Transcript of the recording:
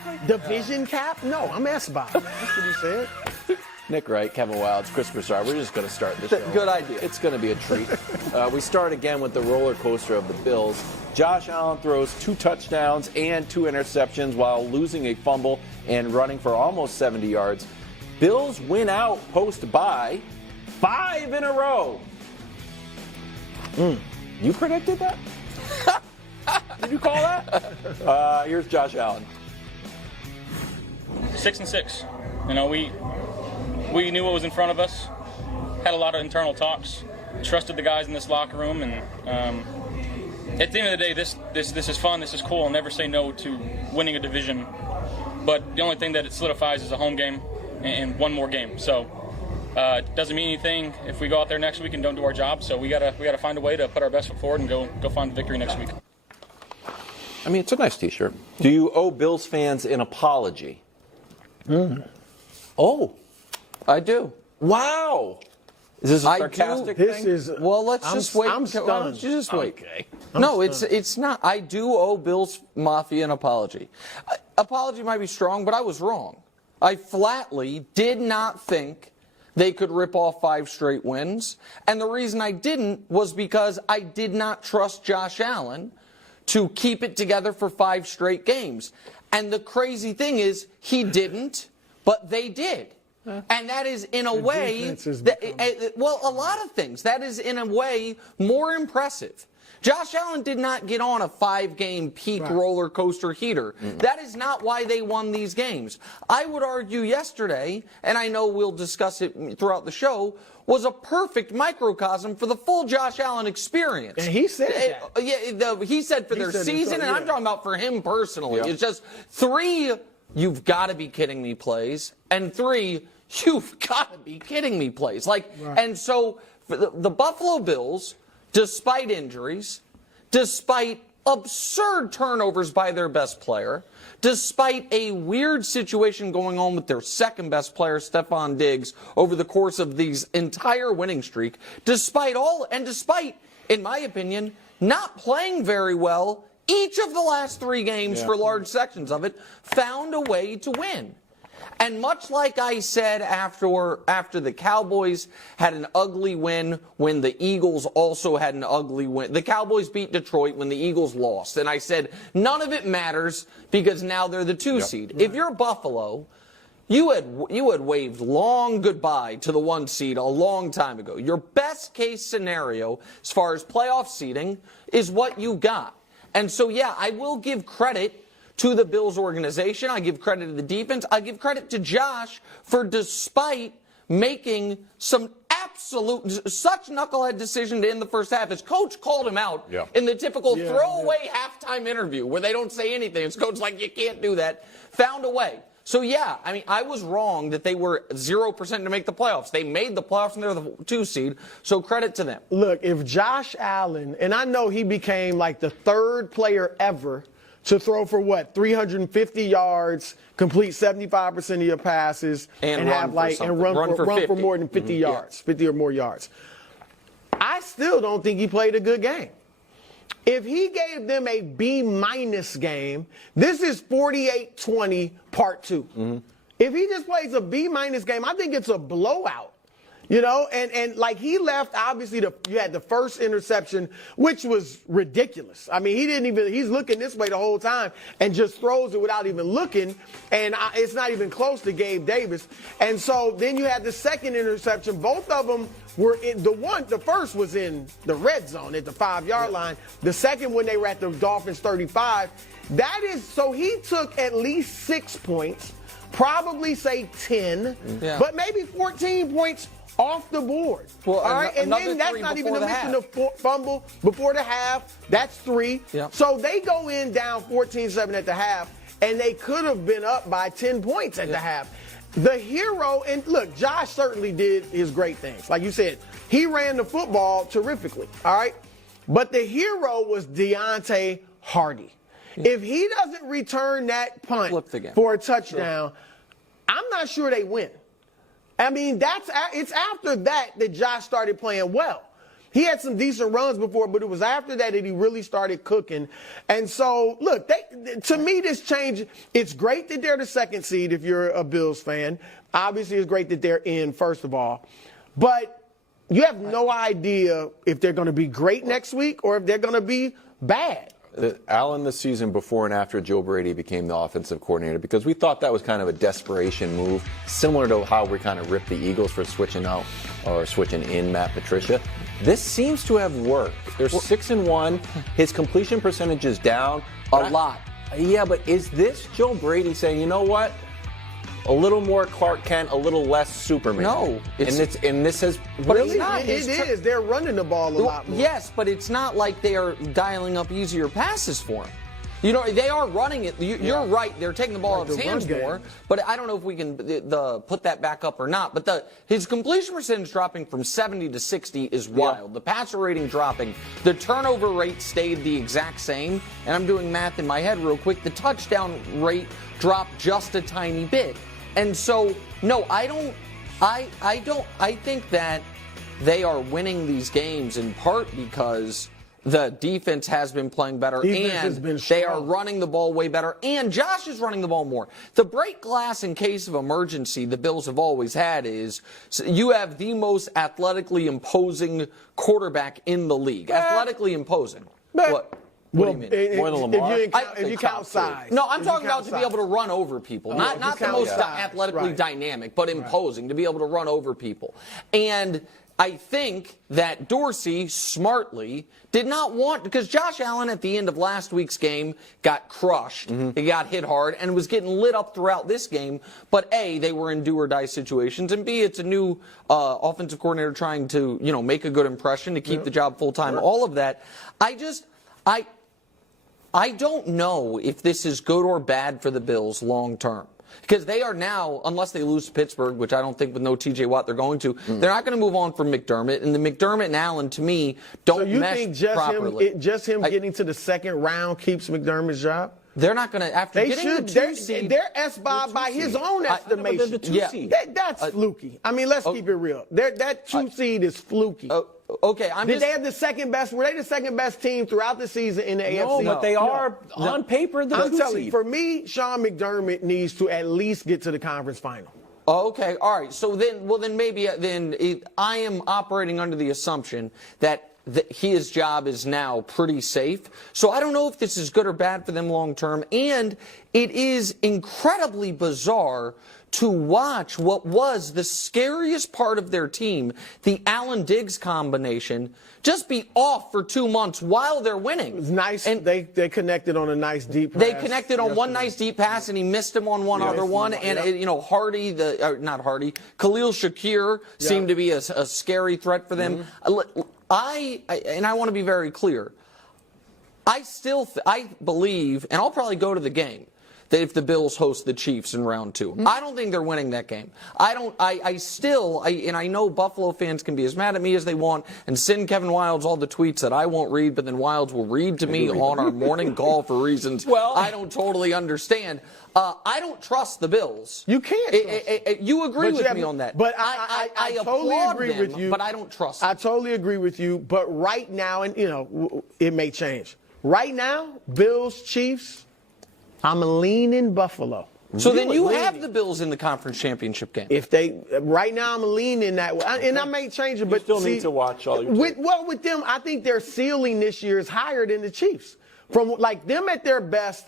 exactly. Division cap? No, I'm S-Bob. That's what he said. Nick Wright, Kevin Wildes, Chris Broussard. We're just going to start the show. Good idea. It's going to be a treat. We start again with the roller coaster of the Bills. Josh Allen throws 2 touchdowns and 2 interceptions while losing a fumble and running for almost 70 yards. Bills win out post-bye 5 in a row. You predicted that? Did you call that? Here's Josh Allen. 6-6. You know, we knew what was in front of us, had a lot of internal talks, trusted the guys in this locker room, and at the end of the day, this is fun, this is cool. I'll never say no to winning a division, but the only thing that it solidifies is a home game and one more game. So it doesn't mean anything if we go out there next week and don't do our job. So we gotta find a way to put our best foot forward and go find the victory next week. I mean, it's a nice T-shirt. Do you owe Bills fans an apology? Oh. I do. Wow. Is this a sarcastic thing? This is. Well, let's just wait. I'm stunned. Why don't you just wait? Okay. No, it's not. I do owe Bills Mafia an apology. Apology might be strong, but I was wrong. I flatly did not think they could rip off 5 straight wins. And the reason I didn't was because I did not trust Josh Allen to keep it together for 5 straight games. And the crazy thing is, he didn't, but they did. And that is, in a way, well, a lot of things. That is, in a way, more impressive. Josh Allen did not get on a 5-game peak roller coaster heater. That is not why they won these games. I would argue yesterday, and I know we'll discuss it throughout the show, was a perfect microcosm for the full Josh Allen experience. And he said that. He said for their season, and I'm talking about for him personally. It's just 3, you've got to be kidding me plays, and 3, you've got to be kidding me plays. And so the Buffalo Bills, despite injuries, despite absurd turnovers by their best player, despite a weird situation going on with their second best player, Stephon Diggs, over the course of these entire winning streak, despite, in my opinion, not playing very well each of the last 3 games for large sections of it, found a way to win. And much like I said after the Cowboys had an ugly win when the Eagles also had an ugly win. The Cowboys beat Detroit when the Eagles lost. And I said, none of it matters because now they're the 2 seed. If you're Buffalo, you had waved long goodbye to the 1 seed a long time ago. Your best case scenario as far as playoff seeding is what you got. And so, yeah, I will give credit to the Bills organization. I give credit to the defense. I give credit to Josh for, despite making such knucklehead decision to end the first half. His coach called him out in the typical throwaway halftime interview where they don't say anything. His coach like, you can't do that. Found a way. So, yeah, I mean, I was wrong that they were 0% to make the playoffs. They made the playoffs and they're the 2 seed, so credit to them. Look, if Josh Allen, and I know he became like the 3rd player ever to throw for 350 yards, complete 75% of your passes, and run for more than 50 yards, 50 or more yards. I still don't think he played a good game. If he gave them a B- game, this is 48-20 part 2. If he just plays a B- game, I think it's a blowout. You know, and like he left, obviously, you had the first interception, which was ridiculous. I mean, he's looking this way the whole time and just throws it without even looking. And it's not even close to Gabe Davis. And so then you had the second interception. Both of them were the first was in the red zone at the 5-yard line. The second when they were at the Dolphins 35. So he took at least 6 points, probably say 10, but maybe 14 points off the board. Well, all right, and then that's not even to mention the fumble before the half. That's 3. So they go in down 14-7 at the half, and they could have been up by 10 points at the half. The hero, and look, Josh certainly did his great things. Like you said, he ran the football terrifically, all right? But the hero was Deontay Hardy. If he doesn't return that punt for a touchdown, I'm not sure they win. I mean, it's after that Josh started playing well. He had some decent runs before, but it was after that he really started cooking. And so, look, to me, this change, it's great that they're the second seed if you're a Bills fan. Obviously, it's great that they're in, first of all. But you have no idea if they're going to be great next week or if they're going to be bad. Allen, the season before and after Joe Brady became the offensive coordinator, because we thought that was kind of a desperation move, similar to how we kind of ripped the Eagles for switching out or switching in Matt Patricia. This seems to have worked. They're 6-1. His completion percentage is down a lot. Yeah, but is this Joe Brady saying, you know what? A little more Clark Kent, a little less Superman. No. And this has But really... it's not. It is. They're running the ball a lot more. Yes, but it's not like they are dialing up easier passes for him. You know, they are running it. You're right. They're taking the ball out of his hands more. But I don't know if we can put that back up or not. But his completion percentage dropping from 70 to 60 is wild. Yeah. The passer rating dropping. The turnover rate stayed the exact same. And I'm doing math in my head real quick. The touchdown rate dropped just a tiny bit. And so, no, I think that they are winning these games in part because the defense has been playing better and they are running the ball way better, and Josh is running the ball more. The break glass in case of emergency the Bills have always had is you have the most athletically imposing quarterback in the league. Athletically imposing. What? What do you mean? More than Lamar? If you count size. No, I'm talking about to be able to run over people. Not the most athletically dynamic, but imposing, to be able to run over people. And I think that Dorsey smartly did not want, because Josh Allen at the end of last week's game got crushed. He got hit hard and was getting lit up throughout this game. But A, they were in do or die situations, and B, it's a new offensive coordinator trying to, make a good impression to keep the job full time. All of that. I don't know if this is good or bad for the Bills long term. Because they are now, unless they lose to Pittsburgh, which I don't think with no T.J. Watt they're going to, they're not going to move on from McDermott. And the McDermott and Allen, to me, don't mesh properly. Just him getting to the second round keeps McDermott's job? They're not going to, after getting the 2 seed. They're S-Bob by his own estimation. That's fluky. I mean, let's keep it real. That 2 seed is fluky. Okay, Did they have the second best? Were they the second best team throughout the season in the AFC? No, but they are on paper the 2 seed. I'm telling you, for me, Sean McDermott needs to at least get to the conference final. Okay, all right. So then maybe I am operating under the assumption that his job is now pretty safe. So I don't know if this is good or bad for them long term. And it is incredibly bizarre to watch what was the scariest part of their team, the Allen Diggs combination, just be off for 2 months while they're winning. It was nice. And they connected on a nice deep pass. They connected on one nice deep pass, and he missed him on one other one. And, Hardy, not Hardy, Khalil Shakir seemed to be a scary threat for them. I want to be very clear. I believe, and I'll probably go to the game, that if the Bills host the Chiefs in round 2. I don't think they're winning that game. I know Buffalo fans can be as mad at me as they want and send Kevin Wildes all the tweets that I won't read, but then Wildes will read to me on our morning call for reasons I don't totally understand. I don't trust the Bills. You can't. You agree with me on that. But I totally agree with you. But I don't trust them. I totally agree with you. But right now, and it may change. Right now, Bills, Chiefs, I'm leaning Buffalo. So then you have the Bills in the conference championship game. Right now I'm leaning that way, and I may change it, but still need to watch all your with them, I think their ceiling this year is higher than the Chiefs. From them at their best,